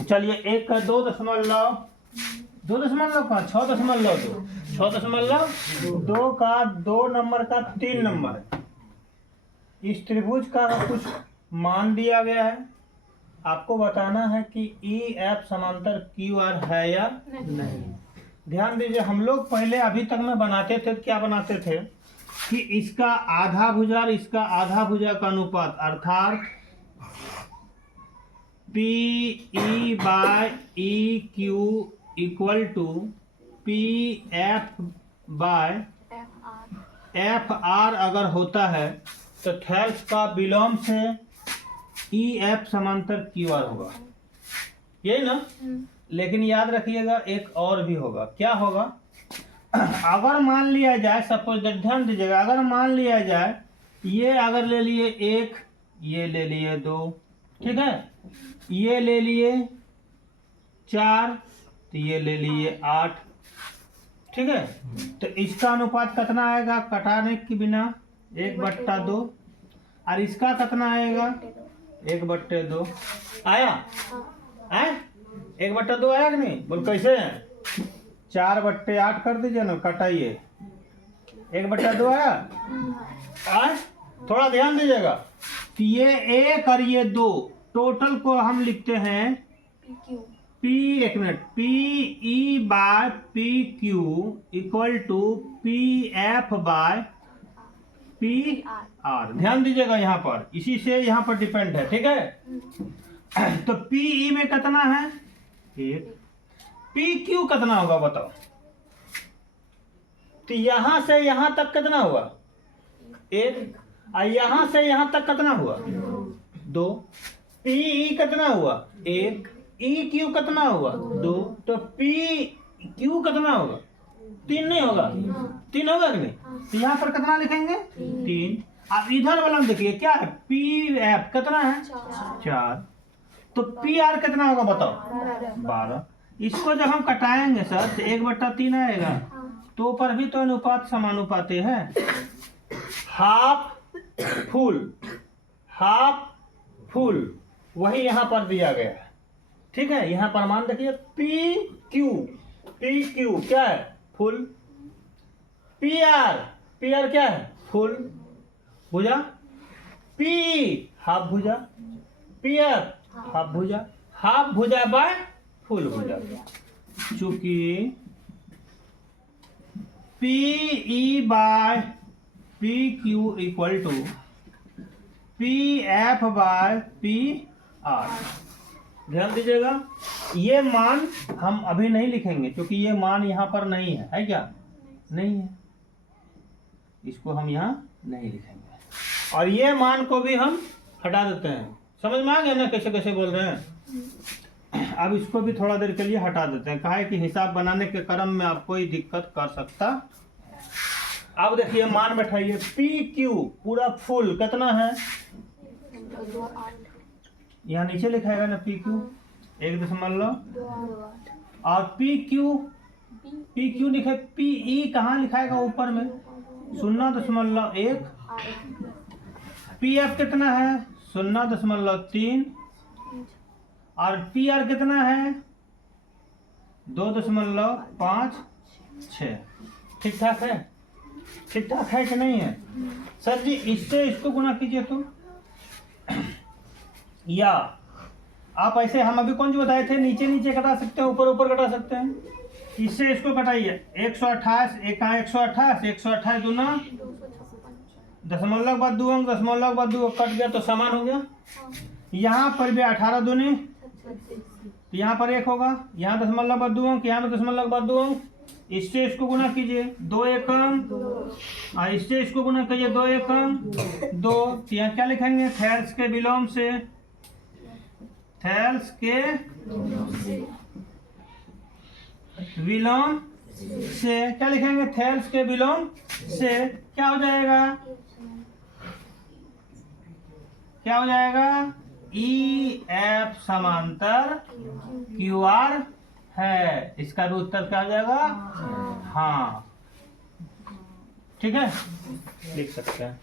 चलिए एक का 2.2 का 6.2 6.2 का 2 नंबर का 3 नंबर। इस त्रिभुज का कुछ मान दिया गया है, आपको बताना है कि ई एफ समांतर क्यू आर है या नहीं। ध्यान दीजिए, हम लोग पहले अभी तक में बनाते थे, क्या बनाते थे कि इसका आधा भुजा और इसका आधा भुजा का अनुपात अर्थात P E by E Q equal to P F by F R अगर होता है तो थेल्स का विलोम से ई एफ समांतर क्यू आर होगा, यही ना। लेकिन याद रखिएगा एक और भी होगा। क्या होगा? अगर मान लिया जाए, सपोज ध्यान दीजिएगा, अगर मान लिया जाए ये अगर ले लिए 1, ये ले लिए 2, ठीक है, ये ले लिए 4, तो ये ले लिए 8, ठीक है। तो इसका अनुपात कितना आएगा कटाने के बिना? 1/2। और इसका कितना आएगा? 1/2 आया? 1/2 आया कि नहीं? बोल कैसे? 4/8 कर दीजिए ना, कटाइए। 1/2 आया? थोड़ा ध्यान दीजिएगा कि ये 1 और ये 2 टोटल को हम लिखते हैं एक minute, P E by P Q equal to P F by P R. ध्यान दीजिएगा यहाँ पर, इसी से यहाँ पर डिपेंड है, ठीक है। तो पी ई में कितना है? 1। पी क्यू कितना होगा बताओ? तो यहां से यहां तक कितना हुआ? 1। और यहां से यहां तक कितना हुआ? 2। पी ई कितना हुआ? 1। ई क्यू कितना हुआ? 2। तो पी क्यू कितना होगा? 3 नहीं होगा? 3 होगा कि नहीं? तो यहाँ पर कितना लिखेंगे? 3। अब इधर वाला देखिए क्या है? पी एफ कितना है? 4। तो पी आर कितना होगा बताओ? 12। इसको जब हम कटाएंगे सर तो 1/3 आएगा। तो पर भी तो अनुपात समानुपाती है। हाफ फुल वही यहाँ पर दिया गया है, ठीक है। यहाँ पर मान देखिए पी क्यू क्या है? फुल। पी आर क्या है? फुल भुजा। पी हाफ भुजा, पी एफ हाफ भुजा बाय फुल भुजा। चूंकि P E by P Q equal to P F by P R. ध्यान दीजिएगा, ये मान हम अभी नहीं लिखेंगे क्योंकि ये मान यहाँ पर नहीं है क्या? नहीं है, इसको हम यहाँ नहीं लिखेंगे। और ये मान को भी हम हटा देते हैं। समझ में आ गया ना कैसे कैसे बोल रहे हैं? अब इसको भी थोड़ा देर के लिए हटा देते हैं, कहा है कि हिसाब बनाने के क्रम में आप कोई दिक्कत कर सकता। अब देखिए मान बैठाइए, पी क्यू पूरा फुल कितना है? यहाँ नीचे लिखाएगा ना पी क्यू 1.2 और पी क्यू लिखे, पी ई कहाँ लिखाएगा? ऊपर में 0.1। पी एफ कितना है? 0.3 और पी आर कितना है? 2.56। ठीक ठाक है? ठीक ठाक है कि नहीं है? सर जी इससे इसको गुना कीजिए तो, या आप ऐसे, हम अभी कौन जो बताए थे, नीचे नीचे कटा सकते हैं, ऊपर ऊपर कटा सकते हैं। इससे इसको कटाइए, 128 128 दूना दशमलव बाद 2 अंक, दशमलव बाद 2 कट गया तो समान हो गया। यहाँ पर भी 18 दूनी, तो यहाँ पर 1 होगा, यहाँ दशमलव बाद 2 अंक, यहाँ में दशमलव बाद 2 अंक। इससे इसको गुना कीजिए 2 एकम, और इससे इसको गुना कीजिए 2 एकम 2। तो यहाँ क्या लिखेंगे? थेल्स के विलोम से क्या लिखेंगे? थेल्स के विलोम से क्या हो जाएगा? ई एफ समांतर क्यू आर है। इसका भी उत्तर क्या हो जाएगा? हाँ, ठीक है, लिख सकते हैं।